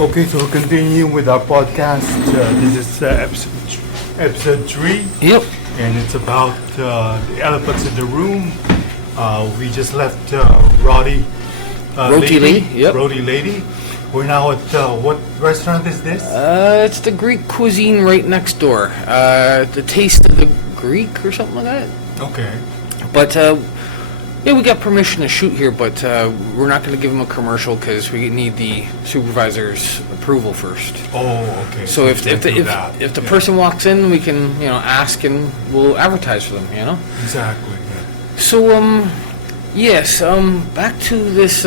Okay, so we're continuing with our podcast. This is episode 3. Yep. And it's about the elephants in the room. We just left Roti Lady. Yep. Roti Lady. We're now at what restaurant is this? It's the Greek cuisine right next door. The Taste of the Greek or something like that. Okay. But yeah, we got permission to shoot here, but we're not going to give them a commercial because we need the supervisor's approval first. Oh, okay. So if the person walks in, we can ask and we'll advertise for them. Exactly. Yeah. So yes, back to this.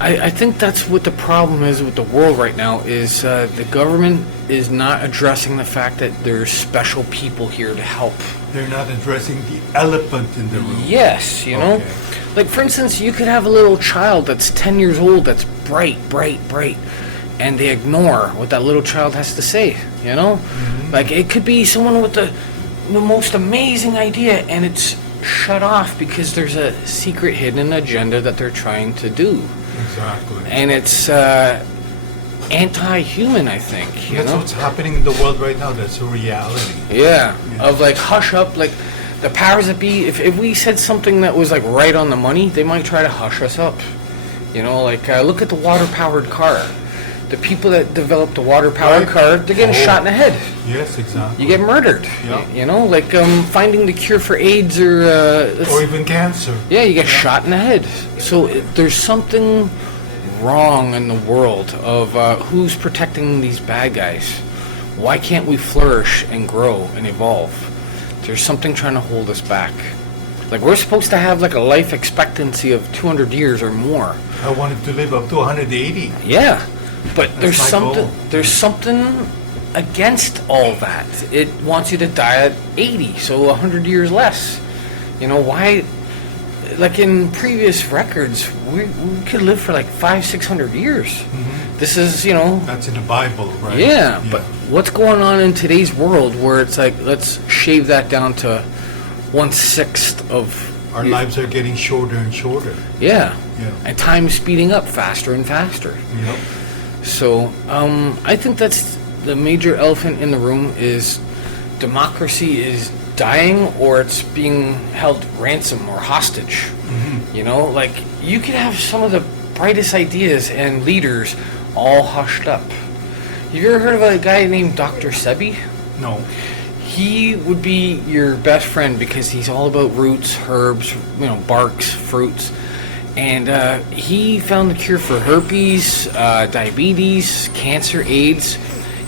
I think that's what the problem is with the world right now is the government is not addressing the fact that there's special people here to help. They're not addressing the elephant in the room. Yes, Okay. Like for instance, you could have a little child that's 10 years old that's bright, and they ignore what that little child has to say, Mm-hmm. Like it could be someone with the most amazing idea and it's shut off because there's a secret hidden agenda that they're trying to do. Exactly. And it's anti-human, I think. That's what's happening in the world right now. That's a reality. Yeah, of like hush up, like the powers that be. If we said something that was like right on the money, they might try to hush us up. Look at the water-powered car. The people that developed the water-powered car, they're getting shot in the head. Yes, exactly. You get murdered. Yeah. Finding the cure for AIDS or even cancer. Yeah, you get shot in the head. So there's something wrong in the world of who's protecting these bad guys. Why can't we flourish and grow and evolve? There's something trying to hold us back. Like we're supposed to have like a life expectancy of 200 years or more. I wanted to live up to 180. Yeah, but there's something. Goal. There's something against all that. It wants you to die at 80, so 100 years less. Why? Like in previous records, we could live for like 500-600 years. Mm-hmm. This is, That's in the Bible, right? Yeah, but what's going on in today's world where it's like, let's shave that down to 1/6 of... Our lives are getting shorter and shorter. Yeah. Yeah. And time's speeding up faster and faster. Yep. So, I think that's the major elephant in the room is democracy is dying or it's being held ransom or hostage. Mm-hmm. Like you could have some of the brightest ideas and leaders all hushed up. Have you ever heard of a guy named Dr. Sebi? No. He would be your best friend because he's all about roots, herbs, barks, fruits. And he found the cure for herpes, diabetes, cancer, AIDS.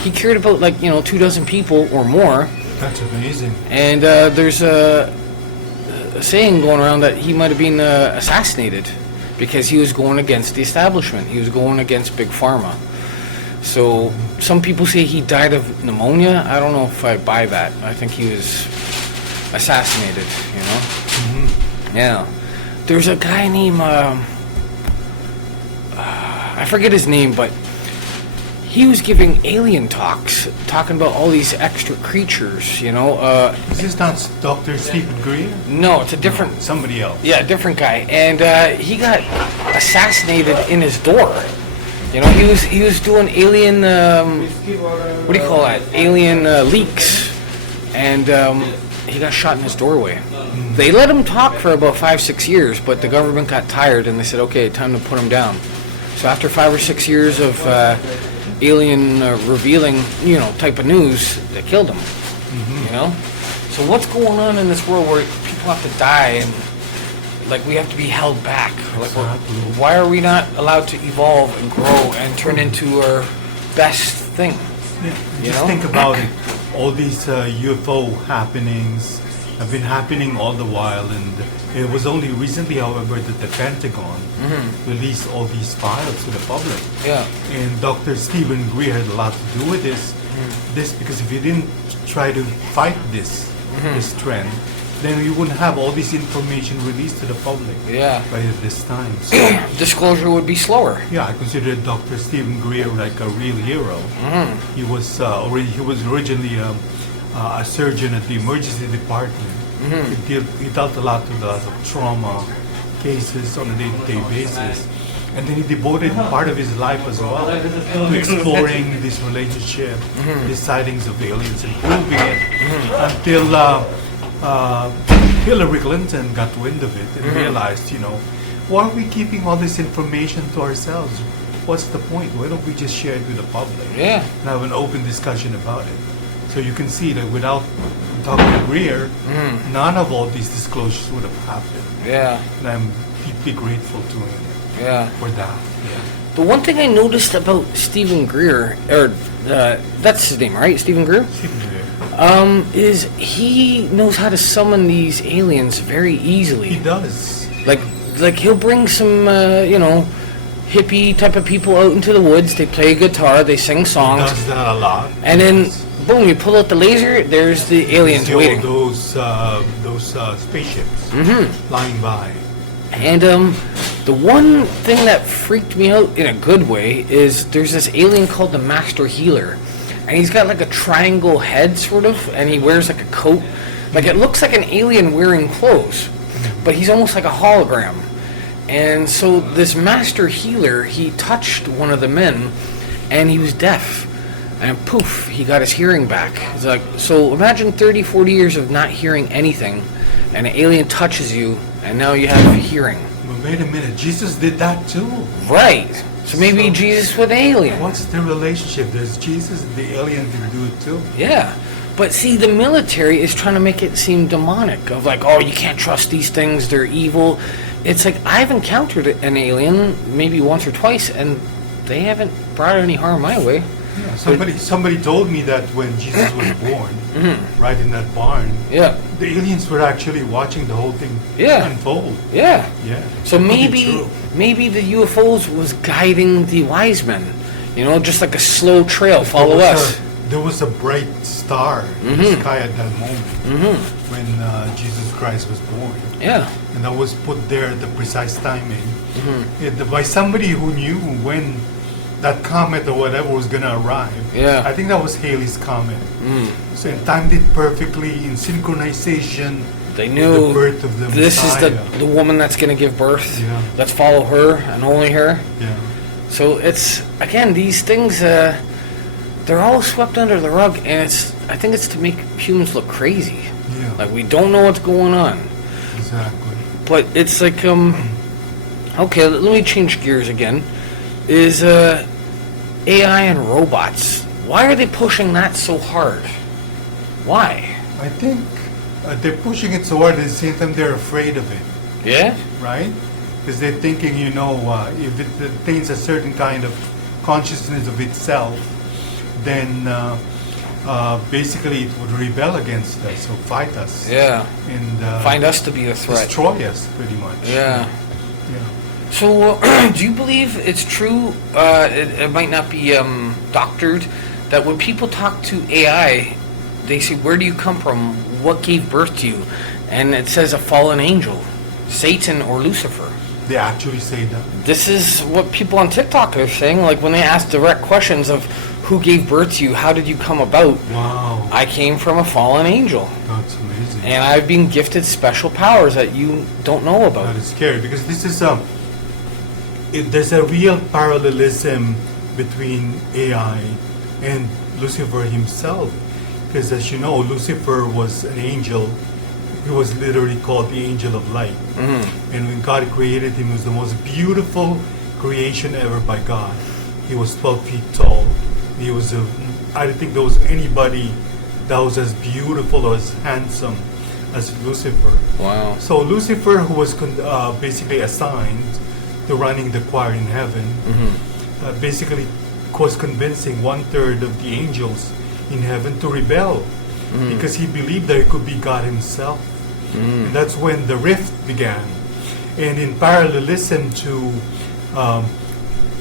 He cured about 24 people or more. That's amazing. And there's a saying going around that he might have been assassinated because he was going against the establishment. He was going against Big Pharma. So some people say he died of pneumonia. I don't know if I buy that. I think he was assassinated, Mm-hmm. Yeah. There's a guy named, I forget his name, but he was giving alien talks, talking about all these extra creatures, Is this not Dr. Stephen Greer? No, it's a different... Somebody else. Yeah, different guy. And he got assassinated in his door. He was doing alien, what do you call that? Alien leaks. And he got shot in his doorway. Mm-hmm. They let him talk for about 5-6 years, but the government got tired and they said, okay, time to put him down. So after 5 or 6 years of alien revealing, type of news, they killed him. Mm-hmm. So what's going on in this world where people have to die and we have to be held back? Exactly. Why are we not allowed to evolve and grow and turn into our best thing? Yeah. Just think about it. All these UFO happenings have been happening all the while, and it was only recently, however, that the Pentagon released all these files to the public. Yeah. And Dr. Stephen Greer had a lot to do with this. This because if you didn't try to fight this trend, then you wouldn't have all this information released to the public. Yeah. Right at this time. So, disclosure would be slower. yeah, I consider Dr. Stephen Greer like a real hero. He was originally a surgeon at the emergency department. He dealt a lot with trauma cases on a day-to-day basis. And then he devoted part of his life as well to exploring this relationship, the sightings of aliens, and proving it until Hillary Clinton got wind of it and realized, why are we keeping all this information to ourselves? What's the point? Why don't we just share it with the public? Yeah. And have an open discussion about it. So you can see that without Dr. Greer, none of all these disclosures would have happened. Yeah. And I'm deeply grateful to him for that. Yeah. The one thing I noticed about Stephen Greer, that's his name, right? Stephen Greer? Stephen Greer. Is he knows how to summon these aliens very easily. He does. Like he'll bring some, hippie type of people out into the woods. They play a guitar, they sing songs. He does that a lot. And then, boom, you pull out the laser, there's the aliens waiting. Those spaceships flying by. And the one thing that freaked me out in a good way is there's this alien called the Master Healer. And he's got like a triangle head, sort of, and he wears like a coat. Like it looks like an alien wearing clothes, but he's almost like a hologram. And so this Master Healer, he touched one of the men, and he was deaf. And poof, he got his hearing back. It's like, so imagine 30, 40 years of not hearing anything, and an alien touches you, and now you have hearing. But wait a minute, Jesus did that too. Right. So maybe Jesus was an alien. What's the relationship? Does Jesus and the alien can do it too? Yeah. But see, the military is trying to make it seem demonic, of like, oh, you can't trust these things, they're evil. It's like, I've encountered an alien maybe once or twice, and they haven't brought any harm my way. Yeah, somebody told me that when Jesus was born, right in that barn, Yeah. the aliens were actually watching the whole thing unfold. Yeah. Yeah. So That could be maybe true. maybe the UFOs was guiding the wise men, just like a slow trail. Follow us. There was a bright star in the sky at that moment when Jesus Christ was born. Yeah. And that was put there at the precise timing by somebody who knew when that comet or whatever was going to arrive. Yeah. I think that was Halley's Comet. So it timed it perfectly in synchronization. They with knew the birth of the this Messiah. is the woman that's going to give birth. Yeah. Let's follow her and only her. Yeah. So it's, again, these things, they're all swept under the rug, and I think it's to make humans look crazy. Yeah. Like, we don't know what's going on. Exactly. But it's like, okay, let me change gears again. Is AI and robots, why are they pushing that so hard? Why? I think they're pushing it so hard at the same time they're afraid of it, Yeah? right? Because they're thinking, if it attains a certain kind of consciousness of itself, then basically it would rebel against us or fight us. Yeah. And Find us to be a threat. destroy us, pretty much. Yeah. Yeah. So, do you believe it's true, it might not be doctored, that when people talk to AI, they say, where do you come from? What gave birth to you? And it says a fallen angel, Satan or Lucifer. They actually say that. This is what people on TikTok are saying, like when they ask direct questions of who gave birth to you, how did you come about? Wow. I came from a fallen angel. That's amazing. And I've been gifted special powers that you don't know about. That is scary because this is there's a real parallelism between AI and Lucifer himself. Because as you know, Lucifer was an angel. He was literally called the angel of light. And when God created him, he was the most beautiful creation ever by God. He was 12 feet tall. He was I don't think there was anybody that was as beautiful or as handsome as Lucifer. Wow. So Lucifer, who was basically assigned to running the choir in heaven, basically was convincing 1/3 of the angels in heaven to rebel because he believed that it could be God himself. And that's when the rift began. And in parallelism to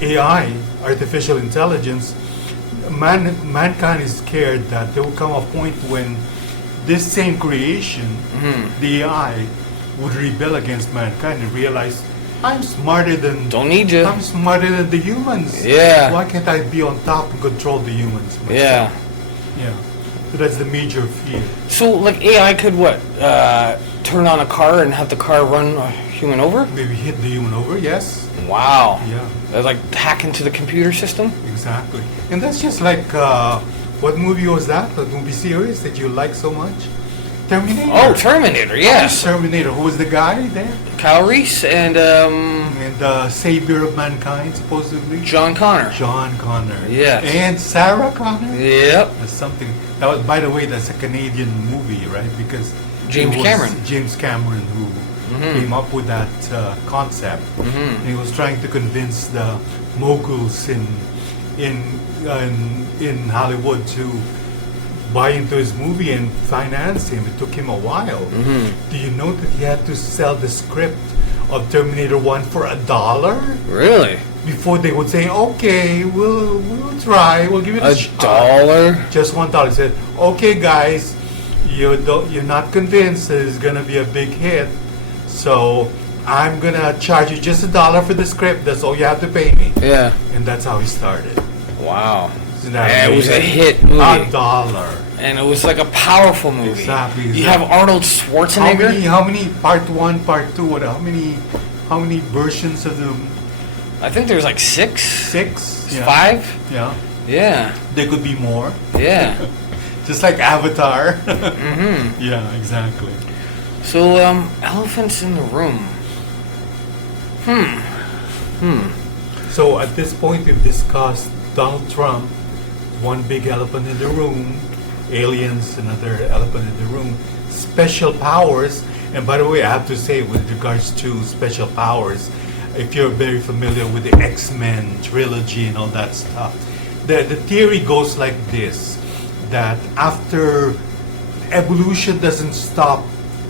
AI, artificial intelligence, mankind is scared that there will come a point when this same creation, the AI, would rebel against mankind and realize, I'm smarter than Don't need you. I'm smarter than the humans. Yeah. Why can't I be on top and control the humans myself? Yeah. Yeah. So that's the major fear. So, like, AI could what? Turn on a car and have the car run a human over? Maybe hit the human over, yes. Wow. Yeah. They're like hack into the computer system? Exactly. And that's just like, what movie was that? The movie series that you like so much? Terminator. Oh, Terminator, yes. Terminator. Who was the guy there? Kyle Reese and And the savior of mankind, supposedly? John Connor. John Connor. Yes. And Sarah Connor? Yep. That's something. That was, by the way, that's a Canadian movie, right? Because James it was Cameron. James Cameron who came up with that concept. And he was trying to convince the moguls in Hollywood to buy into his movie and finance him. It took him a while. Do you know that he had to sell the script of Terminator 1 for $1? Really? Before they would say, okay, we'll try, we'll give it a shot. $1? Just $1. He said, okay, guys, you're not convinced that it's gonna be a big hit, so I'm gonna charge you just $1 for the script. That's all you have to pay me. Yeah. And that's how he started. Wow. Isn't that And it was a amazing? hit movie. $1. And it was like a powerful movie. Exactly. You have Arnold Schwarzenegger. How many part 1, part 2, how many versions of them? I think there's like 6. 6? Yeah. 5? Yeah. Yeah. There could be more. Yeah. Just like Avatar. Yeah, exactly. So, elephants in the room. So at this point, we've discussed Donald Trump, one big elephant in the room, aliens, another elephant in the room, special powers. And by the way, I have to say, with regards to special powers, if you're very familiar with the X-Men trilogy and all that stuff, the theory goes like this, that after evolution doesn't stop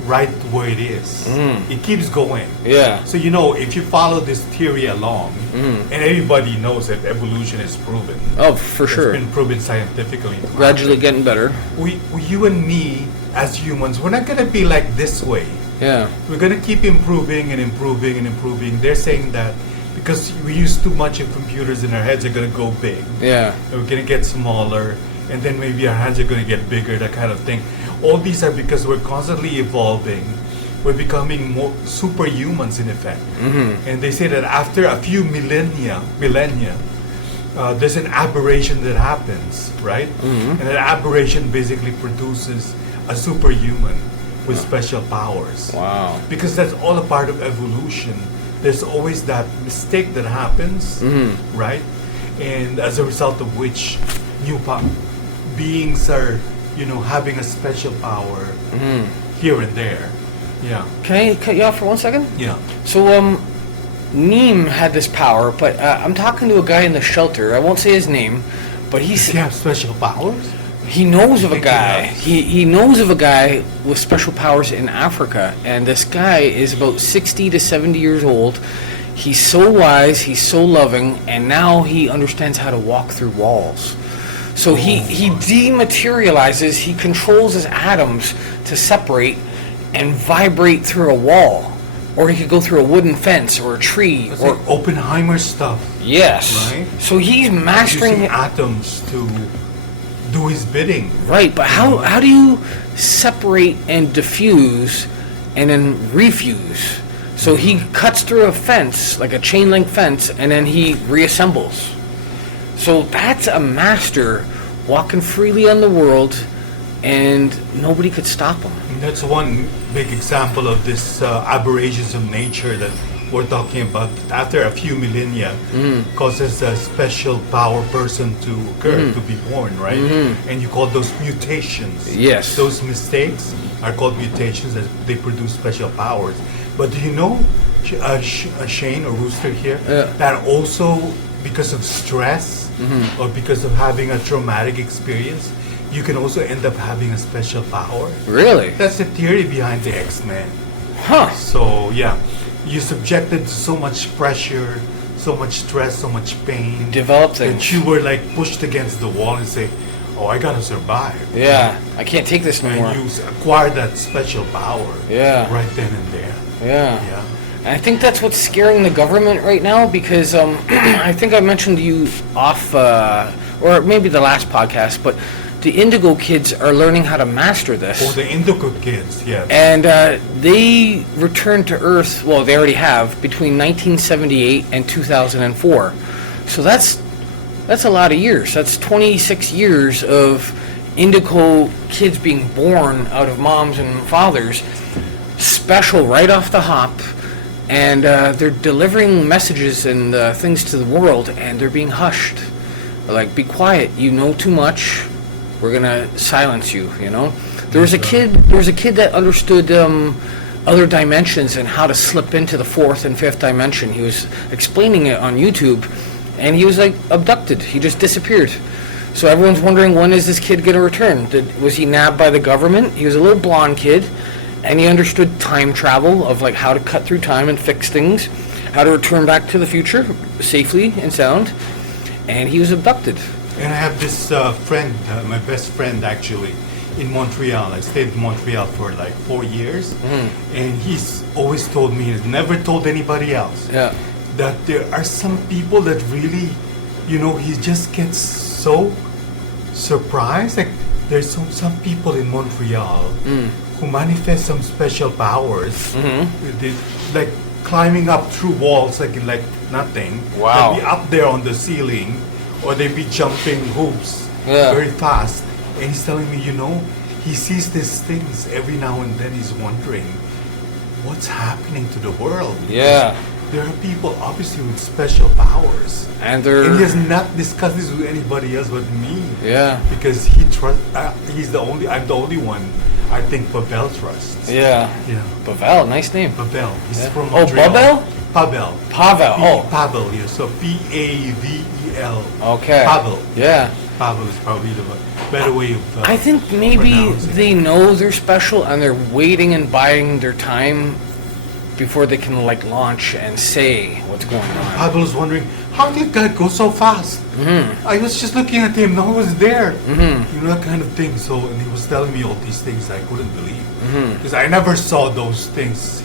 right where it is. It keeps going. Yeah. So, if you follow this theory along, and everybody knows that evolution is proven. Oh, for sure. It's been proven scientifically. Gradually getting better. You and me, as humans, we're not going to be like this way. Yeah. We're going to keep improving and improving and improving. They're saying that because we use too much of computers and our heads are going to go big. Yeah. And we're going to get smaller, and then maybe our hands are going to get bigger, that kind of thing. All these are because we're constantly evolving. We're becoming more superhumans, in effect. And they say that after a few millennia, there's an aberration that happens, right? And that aberration basically produces a superhuman with special powers. Wow. Because that's all a part of evolution. There's always that mistake that happens, right? And as a result of which new beings are, having a special power here and there. Yeah. Can I cut you off for 1 second? Yeah. So, Neem had this power, but I'm talking to a guy in the shelter. I won't say his name, but Does he have special powers? he knows of a think he guy. does. He knows of a guy with special powers in Africa, and this guy is about 60 to 70 years old. He's so wise, he's so loving, and now he understands how to walk through walls. So he dematerializes, he controls his atoms to separate and vibrate through a wall. Or he could go through a wooden fence or a tree. It's Or like Oppenheimer stuff. yes. Right. So he's mastering Using it. atoms to do his bidding. Right, but how do you separate and diffuse and then refuse? So he cuts through a fence, like a chain link fence, and then he reassembles. So that's a master walking freely on the world, and nobody could stop him. And that's one big example of this aberrations of nature that we're talking about. After a few millennia, causes a special power person to occur, to be born, right? And you call those mutations. Yes. Those mistakes are called mutations, that they produce special powers. But do you know, Shane or Rooster here, that also because of stress or because of having a traumatic experience, you can also end up having a special power? Really? That's the theory behind the X-Men. Huh. So, yeah, you're subjected to so much pressure, so much stress, so much pain. Develop things. That you were like pushed against the wall and say, oh, I gotta survive. Yeah, I can't take this no more. And you acquire that special power. Yeah. Right then and there. Yeah. Yeah. And I think that's what's scaring the government right now because I think I mentioned to you off, or maybe the last podcast, but the Indigo kids are learning how to master this. Oh, the Indigo kids, yeah. And they returned to Earth, well, they already have, between 1978 and 2004. So that's a lot of years. That's 26 years of Indigo kids being born out of moms and fathers, special right off the hop, and they're delivering messages and things to the world, and they're being hushed. Like, be quiet, you know too much. We're gonna silence you. You know, there was a kid that understood other dimensions and how to slip into the fourth and fifth dimension. He was explaining it on YouTube, and he was like abducted. He just disappeared. So everyone's wondering, when is this kid gonna return? Was he nabbed by the government? He was a little blonde kid, and he understood time travel, of like how to cut through time and fix things, how to return back to the future safely and sound. And he was abducted. And I have this friend, my best friend actually, in Montreal. I stayed in Montreal for like 4 years, and he's always told me, he's never told anybody else, that there are some people that really, he just gets so surprised. Like, there's some people in Montreal who manifest some special powers, like climbing up through walls like nothing. Wow. They'll be up there on the ceiling, or they be jumping hoops very fast. And he's telling me, he sees these things every now and then. He's wondering what's happening to the world. Yeah. There are people obviously with special powers, and he has not discussed this with anybody else but me. Yeah. Because I'm the only one I think Pavel trusts. Yeah. Yeah. Pavel, nice name. Pavel. He's from Oh, Montreal. Pavel? Pavel. Pavel, yeah. So Pavel. Okay. Pavel. Yeah. Pavel is probably the better way of I think maybe pronouncing they it. know they're special, and they're waiting and biding their time before they can launch and say what's going on. Pavel was wondering, how did God go so fast? I was just looking at him, no one was there. That kind of thing. So, and he was telling me all these things I couldn't believe. Because I never saw those things.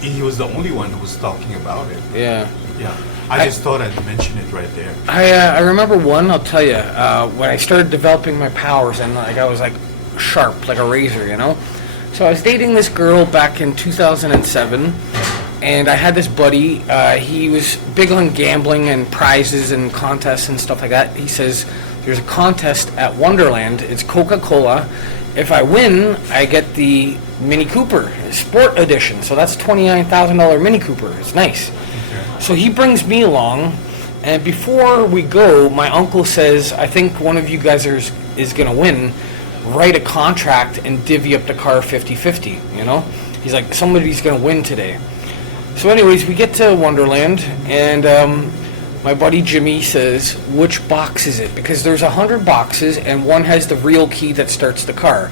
He was the only one who was talking about it. Yeah. Yeah. I just thought I'd mention it right there. I remember one, I'll tell you, when I started developing my powers, and I was sharp, like a razor, So I was dating this girl back in 2007, and I had this buddy. He was big on gambling and prizes and contests and stuff like that. He says, there's a contest at Wonderland. It's Coca-Cola. If I win, I get the Mini Cooper, Sport Edition. So that's $29,000 Mini Cooper. It's nice. Okay. So he brings me along, and before we go, my uncle says, I think one of you guys is going to win. Write a contract and divvy up the car 50-50, He's like, somebody's going to win today. So anyways, we get to Wonderland, and my buddy Jimmy says, which box is it? Because there's 100 boxes, and one has the real key that starts the car.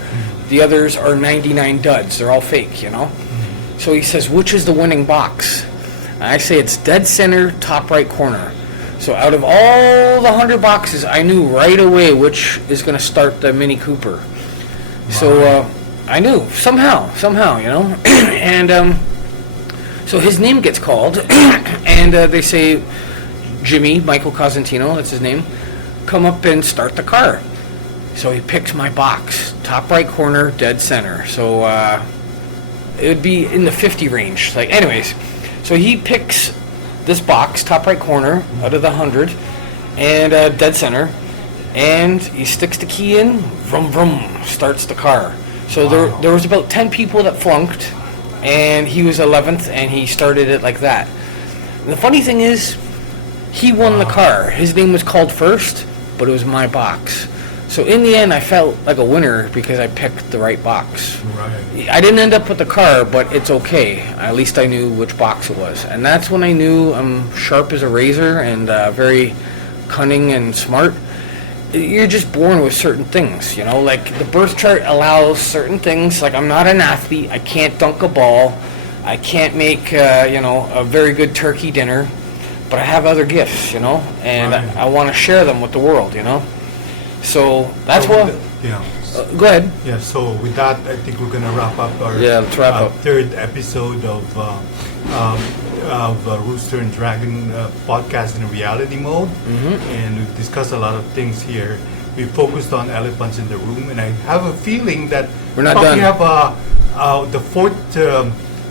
The others are 99 duds. They're all fake, So he says, which is the winning box? And I say it's dead center, top right corner. So out of all the 100 boxes, I knew right away which is going to start the Mini Cooper. Wow. So I knew somehow, and so his name gets called, and they say, Jimmy, Michael Cosentino, that's his name, come up and start the car. So he picks my box, top right corner, dead center. So it would be in the 50 range. Anyways, so he picks this box, top right corner, out of the 100, and dead center, and he sticks the key in, vroom vroom, starts the car. So wow. there was about 10 people that flunked, and he was 11th, and he started it like that. And the funny thing is, he won the car. His name was called first, but it was my box. So in the end, I felt like a winner because I picked the right box. Right. I didn't end up with the car, but it's okay. At least I knew which box it was. And that's when I knew I'm sharp as a razor and very cunning and smart. You're just born with certain things, Like the birth chart allows certain things. Like I'm not an athlete. I can't dunk a ball. I can't make, a very good turkey dinner. But I have other gifts, and right. I want to share them with the world, So that's what. Yeah. Go ahead. Yeah. So with that, I think we're gonna wrap up our Let's wrap up. third episode of Rooster and Dragon podcast in reality mode, and we've discussed a lot of things here. We focused on elephants in the room, and I have a feeling that we're not probably done. Have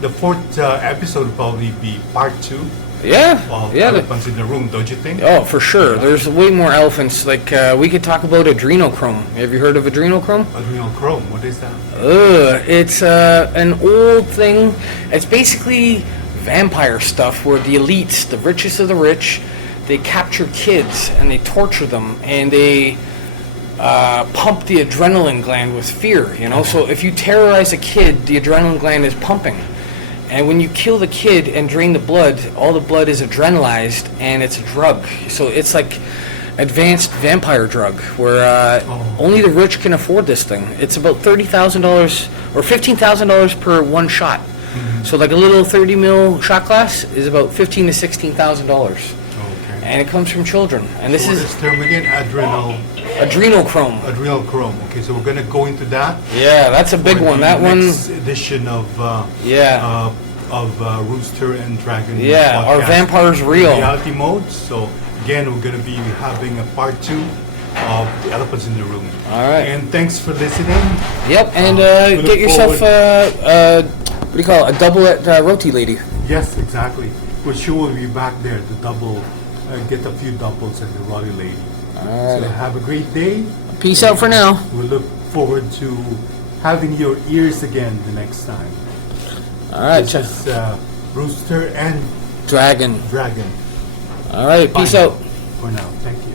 the fourth episode will probably be part 2. Of elephants in the room, don't you think? Oh, for sure. There's way more elephants. Like we could talk about adrenochrome. Have you heard of adrenochrome? Adrenochrome. What is that? It's an old thing. It's basically vampire stuff where the elites, the richest of the rich, they capture kids and they torture them and they pump the adrenaline gland with fear. So if you terrorize a kid, the adrenaline gland is pumping. And when you kill the kid and drain the blood, all the blood is adrenalized, and it's a drug. So it's like advanced vampire drug, where only the rich can afford this thing. It's about $30,000 or $15,000 per one shot. So like a little 30 mil shot glass is about $15,000 to $16,000. Okay. And it comes from children. And this What is this term again? adrenochrome. Adrenochrome. Okay, so we're gonna go into that. Yeah, that's a big one. That next edition of Rooster and Dragon. Yeah, our vampires real. Reality mode. So again, we're gonna be having a part 2 of the elephants in the room. All right. And thanks for listening. Yep, and get yourself what do you call it? A double at Roti Lady. Yes, exactly. We're sure we'll be back there to double, get a few doubles at the Roti Lady. All right. So have a great day. Peace out for now. We look forward to having your ears again the next time. All right. This is Rooster and Dragon. Dragon. All right. Peace out. For now. Thank you.